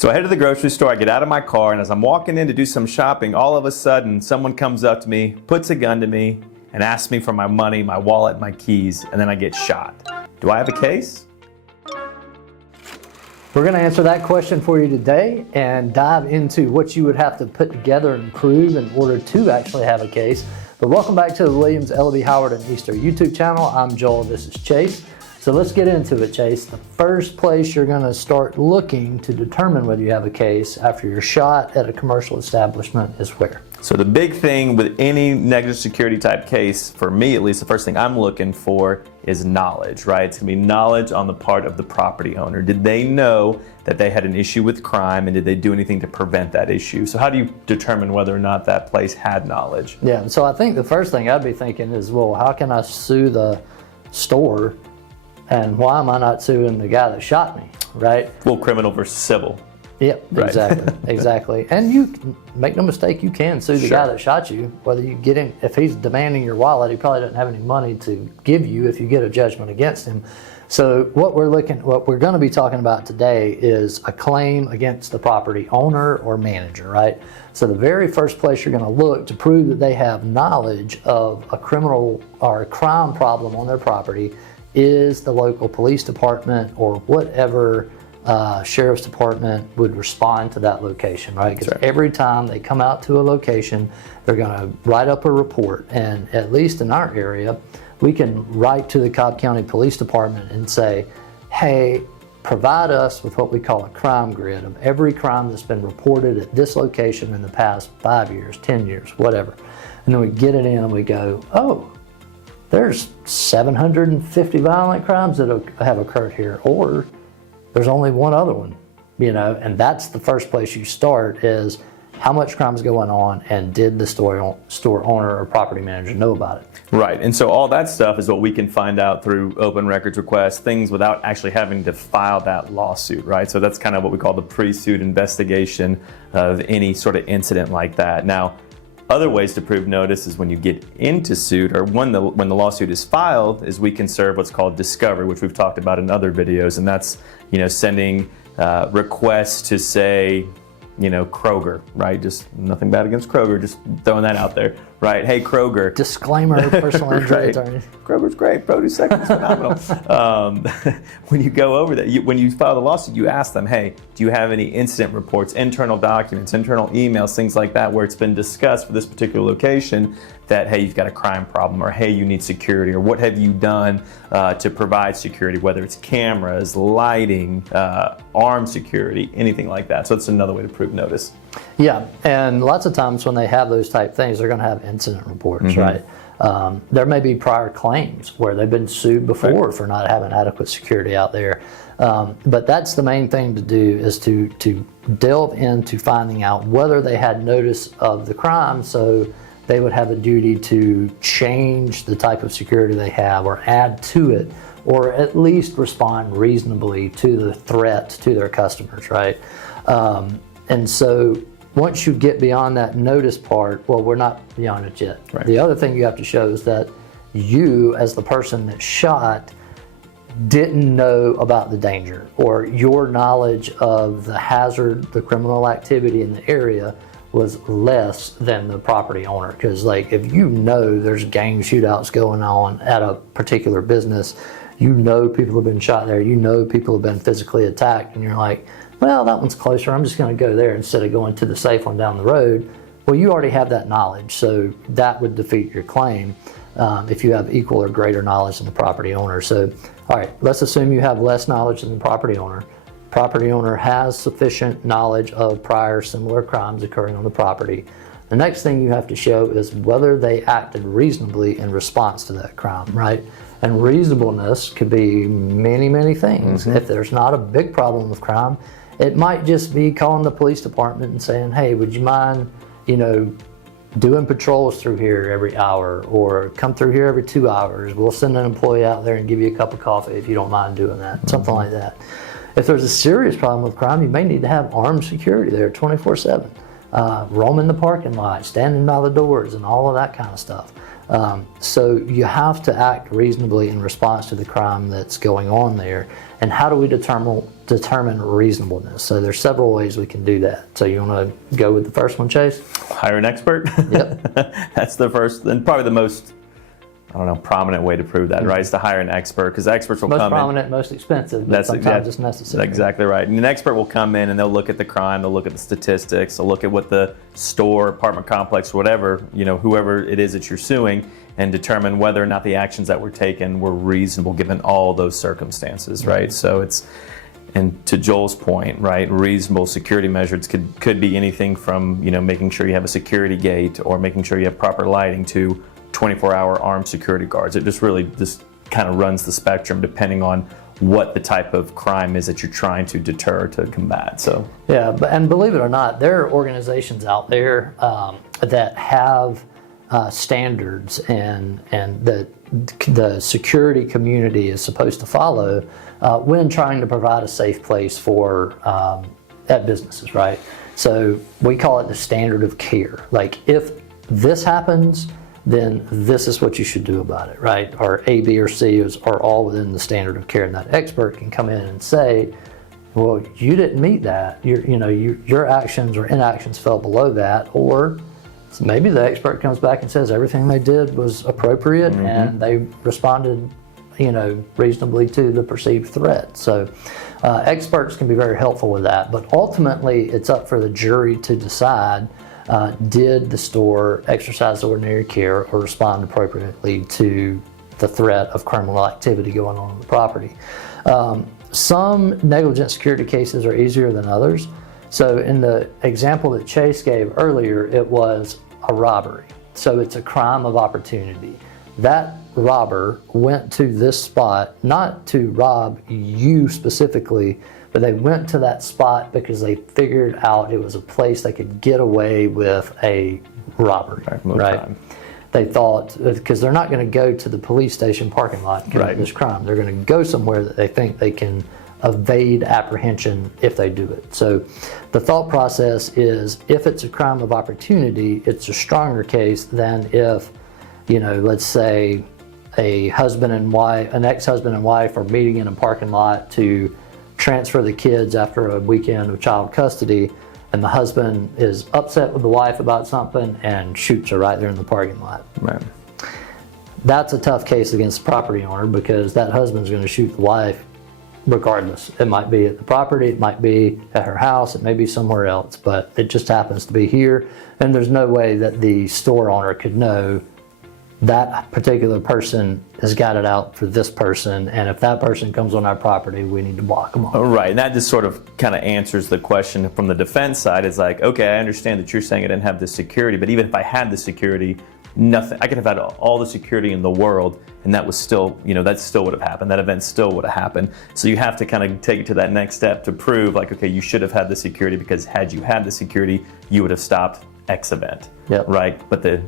So I head to the grocery store, I get out of my car, and as I'm walking in to do some shopping, all of a sudden someone comes up to me, puts a gun to me, and asks me for my money, my wallet, my keys, and then I get shot. Do I have a case? We're going to answer that question for you today and dive into what you would have to put together and prove in order to actually have a case. But welcome back to the Williams, ELLEBY HOWARD EASTER YouTube channel. I'm Joel, this is Chase. So let's get into it, Chase. The first place you're going to start looking to determine whether you have a case after you're shot at a commercial establishment is where? So the big thing with any negligent security type case, for me at least, the first thing I'm looking for is knowledge, right? It's going to be knowledge on the part of the property owner. Did they know that they had an issue with crime, and did they do anything to prevent that issue? So how do you determine whether or not that place had knowledge? Yeah, so I think the first thing I'd be thinking is, well, how can I sue the store, and why am I not suing the guy that shot me, right? Well, criminal versus civil. Yep, right. Exactly, exactly. And you, make no mistake, you can sue the guy that shot you. Whether you get him, if he's demanding your wallet, he probably doesn't have any money to give you if you get a judgment against him. So what we're going to be talking about today is a claim against the property owner or manager, right? So the very first place you're going to look to prove that they have knowledge of a criminal or a crime problem on their property is the local police department or whatever sheriff's department would respond to that location, right? Because every time they come out to a location, they're going to write up a report. And at least in our area, we can write to the Cobb County Police Department and say, hey, provide us with what we call a crime grid of every crime that's been reported at this location in the past 5 years, 10 years, whatever. And then we get it in and we go, oh, there's 750 violent crimes that have occurred here, or there's only one other one, you know, and that's the first place you start is how much crime is going on and did the store owner or property manager know about it? Right, and so all that stuff is what we can find out through open records requests, things without actually having to file that lawsuit, right? So that's kind of what we call the pre-suit investigation of any sort of incident like that. Now, other ways to prove notice is when you get into suit, or when the lawsuit is filed, is we can serve what's called discovery, which we've talked about in other videos, and that's, you know, sending requests to, say, you know, Kroger, right? Just nothing bad against Kroger, just throwing that out there, right? Hey, Kroger. Disclaimer, personal injury attorney. Kroger's great, produce sector is phenomenal. When you go over that, when you file the lawsuit, you ask them, hey, do you have any incident reports, internal documents, internal emails, things like that, where it's been discussed for this particular location that, hey, you've got a crime problem, or hey, you need security, or what have you done to provide security, whether it's cameras, lighting, armed security, anything like that. So it's another way to prove notice. Yeah, and lots of times when they have those type things, they're going to have incident reports, right? There may be prior claims where they've been sued before for not having adequate security out there. But that's the main thing to do, is to delve into finding out whether they had notice of the crime, so they would have a duty to change the type of security they have or add to it, or at least respond reasonably to the threat to their customers, right? And so once you get beyond that notice part, well, we're not beyond it yet. Right. The other thing you have to show is that you, as the person that shot, didn't know about the danger, or your knowledge of the hazard, the criminal activity in the area was less than the property owner. Because, like, if you know there's gang shootouts going on at a particular business, you know people have been shot there, you know people have been physically attacked, and you're like, well, that one's closer, I'm just going to go there instead of going to the safe one down the road. Well, you already have that knowledge, so that would defeat your claim if you have equal or greater knowledge than the property owner. So, all right, let's assume you have less knowledge than the property owner. Property owner has sufficient knowledge of prior similar crimes occurring on the property. The next thing you have to show is whether they acted reasonably in response to that crime, right? And reasonableness could be many, many things. If there's not a big problem with crime, it might just be calling the police department and saying, hey, would you mind, you know, doing patrols through here every hour, or come through here every 2 hours. We'll send an employee out there and give you a cup of coffee if you don't mind doing that, something like that. If there's a serious problem with crime, you may need to have armed security there 24/7, roaming the parking lot, standing by the doors, and all of that kind of stuff. So you have to act reasonably in response to the crime that's going on there. And how do we determine determine reasonableness. So there's several ways we can do that. So you want to go with the first one, Chase? Hire an expert. Yep. That's the first and probably the most, I don't know, prominent way to prove that, right? Is to hire an expert, because experts will Most come prominent, in. most expensive, but sometimes it's necessary. Exactly right. And an expert will come in and they'll look at the crime, they'll look at the statistics, they'll look at what the store, apartment complex, whatever, whoever it is that you're suing, and determine whether or not the actions that were taken were reasonable given all those circumstances, right? So it's, and to Joel's point, right, reasonable security measures could be anything from, making sure you have a security gate or making sure you have proper lighting to 24-hour armed security guards. It just really kind of runs the spectrum depending on what the type of crime is that you're trying to deter, to combat. So yeah, and believe it or not, there are organizations out there that have standards and that the security community is supposed to follow when trying to provide a safe place for at businesses, right? So we call it the standard of care. Like, if this happens, then this is what you should do about it, right? Or A, B, or C are all within the standard of care, and that expert can come in and say, well, you didn't meet that. Your actions or inactions fell below that, or maybe the expert comes back and says everything they did was appropriate and they responded, reasonably to the perceived threat. So experts can be very helpful with that, but ultimately it's up for the jury to decide, did the store exercise ordinary care or respond appropriately to the threat of criminal activity going on the property. Some negligent security cases are easier than others. So in the example that Chase gave earlier, it was a robbery. So it's a crime of opportunity. That robber went to this spot, not to rob you specifically, but they went to that spot because they figured out it was a place they could get away with a robbery, right? They thought, because they're not going to go to the police station parking lot and commit this crime. They're going to go somewhere that they think they can evade apprehension if they do it. So the thought process is, if it's a crime of opportunity, it's a stronger case than if, let's say an ex-husband and wife are meeting in a parking lot to transfer the kids after a weekend of child custody, and the husband is upset with the wife about something and shoots her right there in the parking lot. Right. That's a tough case against the property owner, because that husband's going to shoot the wife regardless. It might be at the property, it might be at her house, it may be somewhere else, but it just happens to be here, and there's no way that the store owner could know that particular person has got it out for this person, and if that person comes on our property, we need to block them off. Right, and that just sort of kind of answers the question from the defense side. It's like, okay, I understand that you're saying I didn't have the security, but even if I had the security, nothing. I could have had all the security in the world, and that was still, that still would have happened. That event still would have happened. So you have to kind of take it to that next step to prove, like, okay, you should have had the security, because had you had the security, you would have stopped X event, right? But the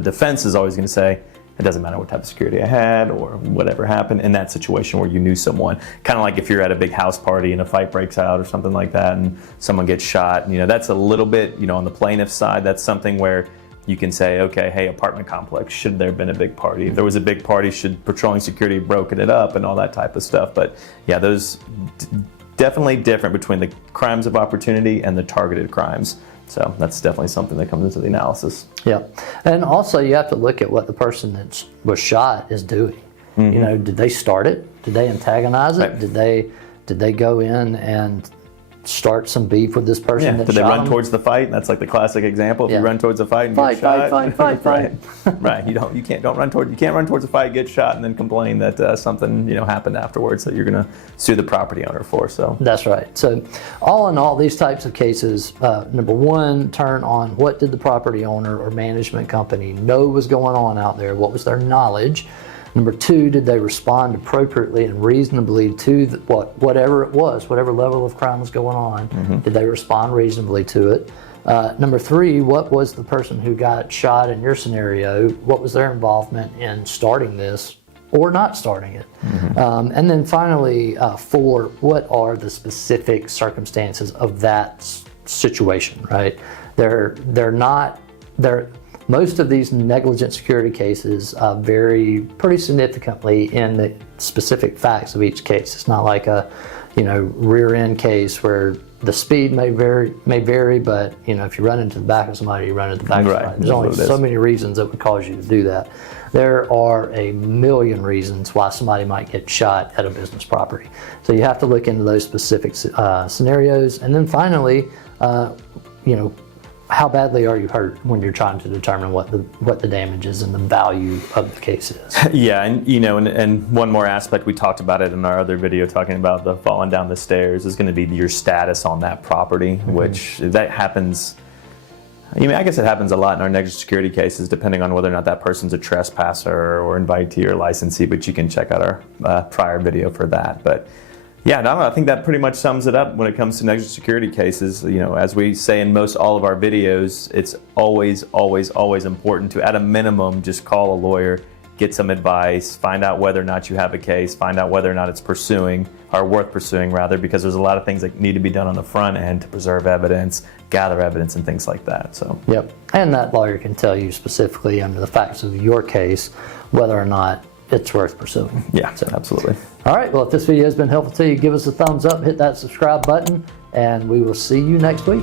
defense is always going to say, it doesn't matter what type of security I had or whatever happened in that situation where you knew someone. Kind of like if you're at a big house party and a fight breaks out or something like that, and someone gets shot. That's a little bit, on the plaintiff's side, that's something where you can say, okay, hey, apartment complex, should there have been a big party? If there was a big party, should patrolling security have broken it up and all that type of stuff? But yeah, those definitely different between the crimes of opportunity and the targeted crimes. So that's definitely something that comes into the analysis. Yeah. And also you have to look at what the person that was shot is doing. Did they start it? Did they antagonize it? Right. Did they go in and start some beef with this person that did shot they run him? towards the fight? That's like the classic example. If you run towards a fight and get shot, fight. Right. You can't run towards a fight, get shot, and then complain that something happened afterwards that you're going to sue the property owner for. So that's right. So all in all, these types of cases, number one, turn on what did the property owner or management company know was going on out there? What was their knowledge? Number two, did they respond appropriately and reasonably to whatever it was, whatever level of crime was going on? Did they respond reasonably to it? Number three, what was the person who got shot in your scenario, what was their involvement in starting this or not starting it? And then finally, four, what are the specific circumstances of that situation, right? Most of these negligent security cases vary pretty significantly in the specific facts of each case. It's not like rear end case where the speed may vary, but if you run into the back of somebody, you run into the back of somebody. There's only so many reasons that would cause you to do that. There are a million reasons why somebody might get shot at a business property. So you have to look into those specific scenarios. And then finally, how badly are you hurt when you're trying to determine what the damage is and the value of the case is. Yeah, and one more aspect, we talked about it in our other video talking about the falling down the stairs, is going to be your status on that property, which that happens. I guess it happens a lot in our negligent security cases, depending on whether or not that person's a trespasser or invitee or licensee, but you can check out our prior video for that. But yeah, I think that pretty much sums it up when it comes to negligent security cases. As we say in most all of our videos, it's always, always, always important to, at a minimum, just call a lawyer, get some advice, find out whether or not you have a case, find out whether or not it's worth pursuing rather, because there's a lot of things that need to be done on the front end to preserve evidence, gather evidence, and things like that. So. Yep, and that lawyer can tell you specifically under the facts of your case whether or not it's worth pursuing. Yeah, so. Absolutely. All right, well, if this video has been helpful to you, give us a thumbs up, hit that subscribe button, and we will see you next week.